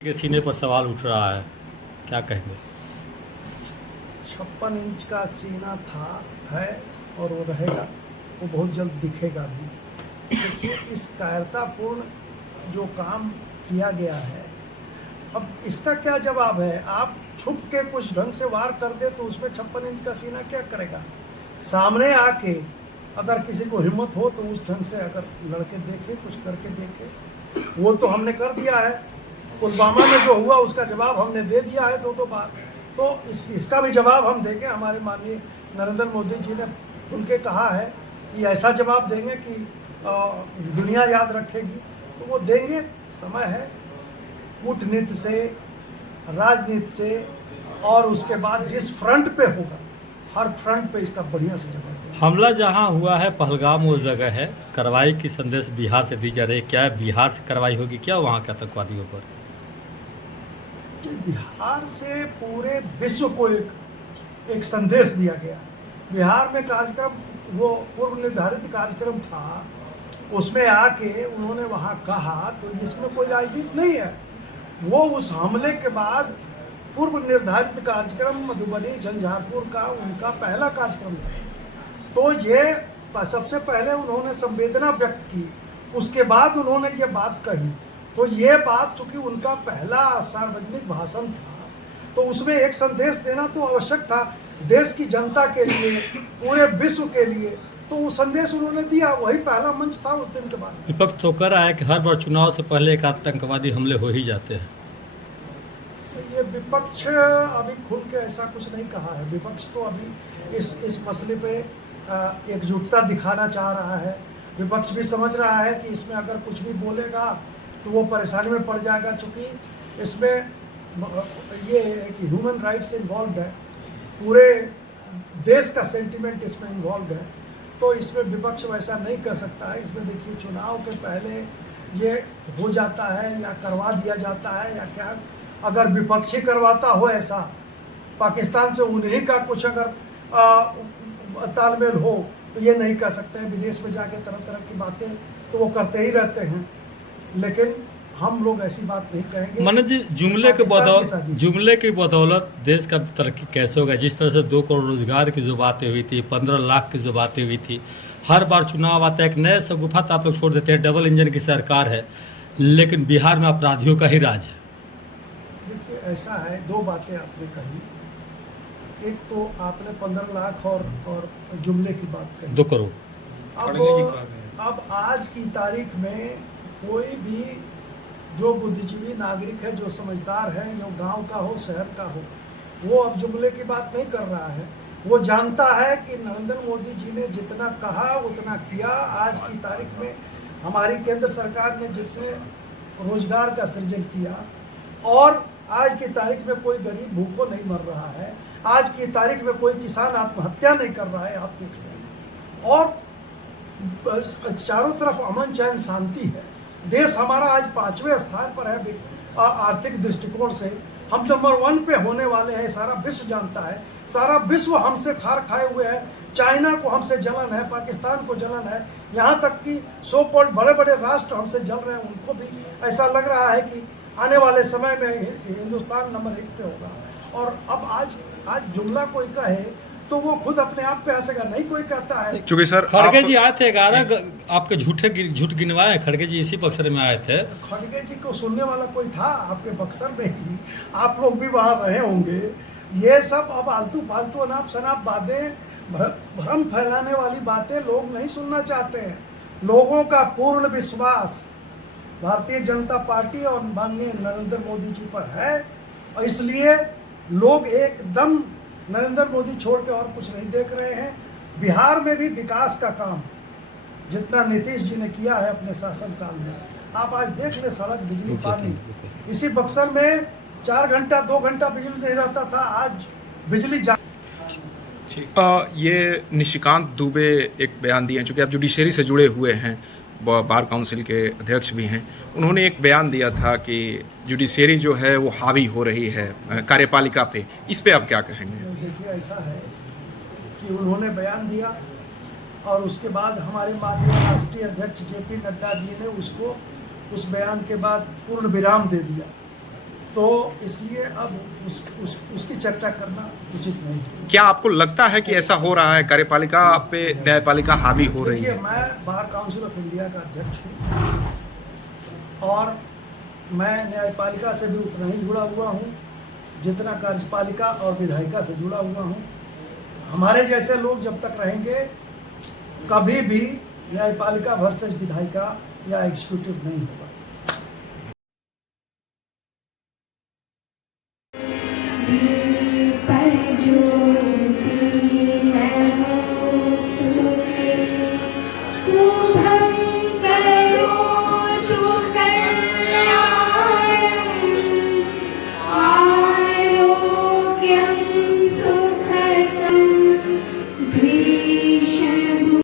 के सीने पर सवाल उठ रहा है, क्या कहेंगे? 56 इंच का सीना था, है और वो रहेगा, वो बहुत जल्द दिखेगा भी। देखिए, इस कायरतापूर्ण जो काम किया गया है, अब इसका क्या जवाब है? आप छुप के कुछ ढंग से वार कर दे तो उसमें 56 इंच का सीना क्या करेगा? सामने आके अगर किसी को हिम्मत हो तो उस ढंग से अगर लड़के देखे, कुछ करके देखे। वो तो हमने कर दिया है, पुलवामा में जो हुआ उसका जवाब हमने दे दिया है दो बार। तो इसका भी जवाब हम देंगे। हमारे माननीय नरेंद्र मोदी जी ने खुल के कहा है कि ऐसा जवाब देंगे कि दुनिया याद रखेगी, तो वो देंगे। समय है, कूटनीति से, राजनीति से, और उसके बाद जिस फ्रंट पे होगा, हर फ्रंट पे इसका बढ़िया से जवाब देंगे। हमला जहां हुआ है पहलगाम वो जगह है, कार्रवाई की संदेश बिहार से दी जा रही है। क्या बिहार से कार्रवाई होगी क्या वहां के आतंकवादियों पर? बिहार से पूरे विश्व को एक संदेश दिया गया। बिहार में कार्यक्रम, वो पूर्व निर्धारित कार्यक्रम था, उसमें आके उन्होंने वहाँ कहा, तो इसमें कोई राजनीति नहीं है। वो उस हमले के बाद पूर्व निर्धारित कार्यक्रम मधुबनी झंझारपुर का उनका पहला कार्यक्रम था। तो ये सबसे पहले उन्होंने संवेदना व्यक्त की, उसके बाद उन्होंने ये बात कही। तो ये बात चूंकि उनका पहला सार्वजनिक भाषण था, तो उसमें एक संदेश देना तो आवश्यक था देश की जनता के लिए, पूरे विश्व के लिए। तो वो संदेश उन्होंने दिया, वही पहला मंच था उस दिन के बाद। विपक्ष तो कर रहा है कि हर बार चुनाव से पहले एक आतंकवादी हमले हो ही जाते हैं। तो ये विपक्ष अभी खुल के ऐसा कुछ नहीं कहा है। विपक्ष तो अभी इस मसले पे एकजुटता दिखाना चाह रहा है। विपक्ष भी समझ रहा है कि इसमें अगर कुछ भी बोलेगा तो वो परेशानी में पड़ जाएगा, चूँकि इसमें ये एक ह्यूमन राइट्स इन्वॉल्व है, पूरे देश का सेंटिमेंट इसमें इन्वॉल्व है। तो इसमें विपक्ष वैसा नहीं कर सकता है। इसमें देखिए, चुनाव के पहले ये हो जाता है या करवा दिया जाता है या क्या। अगर विपक्षी करवाता हो ऐसा, पाकिस्तान से उन्हीं का कुछ अगर तालमेल हो, तो ये नहीं कर सकते हैं। विदेश में जाके तरह तरह की बातें तो वो करते ही रहते हैं, लेकिन हम लोग ऐसी बात नहीं कहेंगे। मनोज जी, जुमले की बदौलत देश का तरक्की कैसे होगा? जिस तरह से 2 करोड़ रोजगार की जो बातें हुई थी, 15 लाख की जो बातें हुई थी, हर बार चुनाव आता है एक नए शगुफा तो आप लोग छोड़ देते हैं। डबल इंजन की सरकार है, लेकिन बिहार में अपराधियों का ही राज है। देखिए, ऐसा है, दो बातें आपने कही। एक तो आपने 15 लाख और जुमले की बात कही, 2 करोड़। अब आज की तारीख में कोई भी जो बुद्धिजीवी नागरिक है, जो समझदार है, जो गांव का हो, शहर का हो, वो अब जुमले की बात नहीं कर रहा है। वो जानता है कि नरेंद्र मोदी जी ने जितना कहा उतना किया। आज की तारीख में हमारी केंद्र सरकार ने जितने रोजगार का सृजन किया, और आज की तारीख में कोई गरीब भूखों नहीं मर रहा है। आज की तारीख में कोई किसान आत्महत्या नहीं कर रहा है, आप देख रहे हैं। और चारों तरफ अमन चैन शांति है। देश हमारा आज 5वें स्थान पर है आर्थिक दृष्टिकोण से। हम नंबर 1 पे होने वाले हैं, सारा विश्व जानता है। सारा विश्व हमसे खार खाए हुए है। चाइना को हमसे जलन है, पाकिस्तान को जलन है, यहाँ तक कि सो कॉल्ड बड़े बड़े राष्ट्र हमसे जल रहे हैं। उनको भी ऐसा लग रहा है कि आने वाले समय में हिंदुस्तान नंबर 1 पे होगा। और अब आज जुमला कोई कहे तो वो खुद अपने आप पे हंसेगा, नहीं कोई कहता है। चूंकि सर खड़गे जी आए थे, 11 आपके झूठ गिनवाए। खड़गे जी इसी बक्सर में आए थे। खड़गे जी को सुनने वाला कोई था आपके बक्सर में ही? आप लोग भी वहाँ रहे होंगे। ये सब अब आलतू फालतू अनाप शनाप बातें, भ्रम फैलाने वाली बातें लोग नहीं सुनना चाहते हैं। लोगों का पूर्ण विश्वास भारतीय जनता पार्टी और माननीय नरेंद्र मोदी जी पर है, और इसलिए लोग एकदम नरेंद्र मोदी छोड़ के और कुछ नहीं देख रहे हैं। बिहार में भी विकास का काम जितना नीतीश जी ने किया है अपने शासनकाल में, आप आज देख ले, सड़क, बिजली, पानी। इसी बक्सर में 4 घंटा 2 घंटा बिजली नहीं रहता था, आज बिजली ये निशिकांत दुबे एक बयान दिए हैं, चूँकि आप जुडिशरी से जुड़े हुए हैं, बार काउंसिल के अध्यक्ष भी हैं। उन्होंने एक बयान दिया था कि जुडिशरी जो है वो हावी हो रही है कार्यपालिका पे। इस पे आप क्या कहेंगे? देखिए, ऐसा है कि उन्होंने बयान दिया और उसके बाद हमारे माननीय राष्ट्रीय अध्यक्ष JP नड्डा जी ने उसको, उस बयान के बाद पूर्ण विराम दे दिया। तो इसलिए अब उसकी चर्चा करना उचित नहीं है। क्या आपको लगता है कि ऐसा हो रहा है, कार्यपालिका पे न्यायपालिका हावी हो रही देखिए, है? मैं बार काउंसिल ऑफ इंडिया का अध्यक्ष हूँ और मैं न्यायपालिका से भी उतना ही जुड़ा हुआ हूँ जितना कार्यपालिका और विधायिका से जुड़ा हुआ हूँ। हमारे जैसे लोग जब तक रहेंगे कभी भी न्यायपालिका वर्सेस विधायिका या एग्जीक्यूटिव नहीं होगा। दीप ज्योति नमोस्तुते।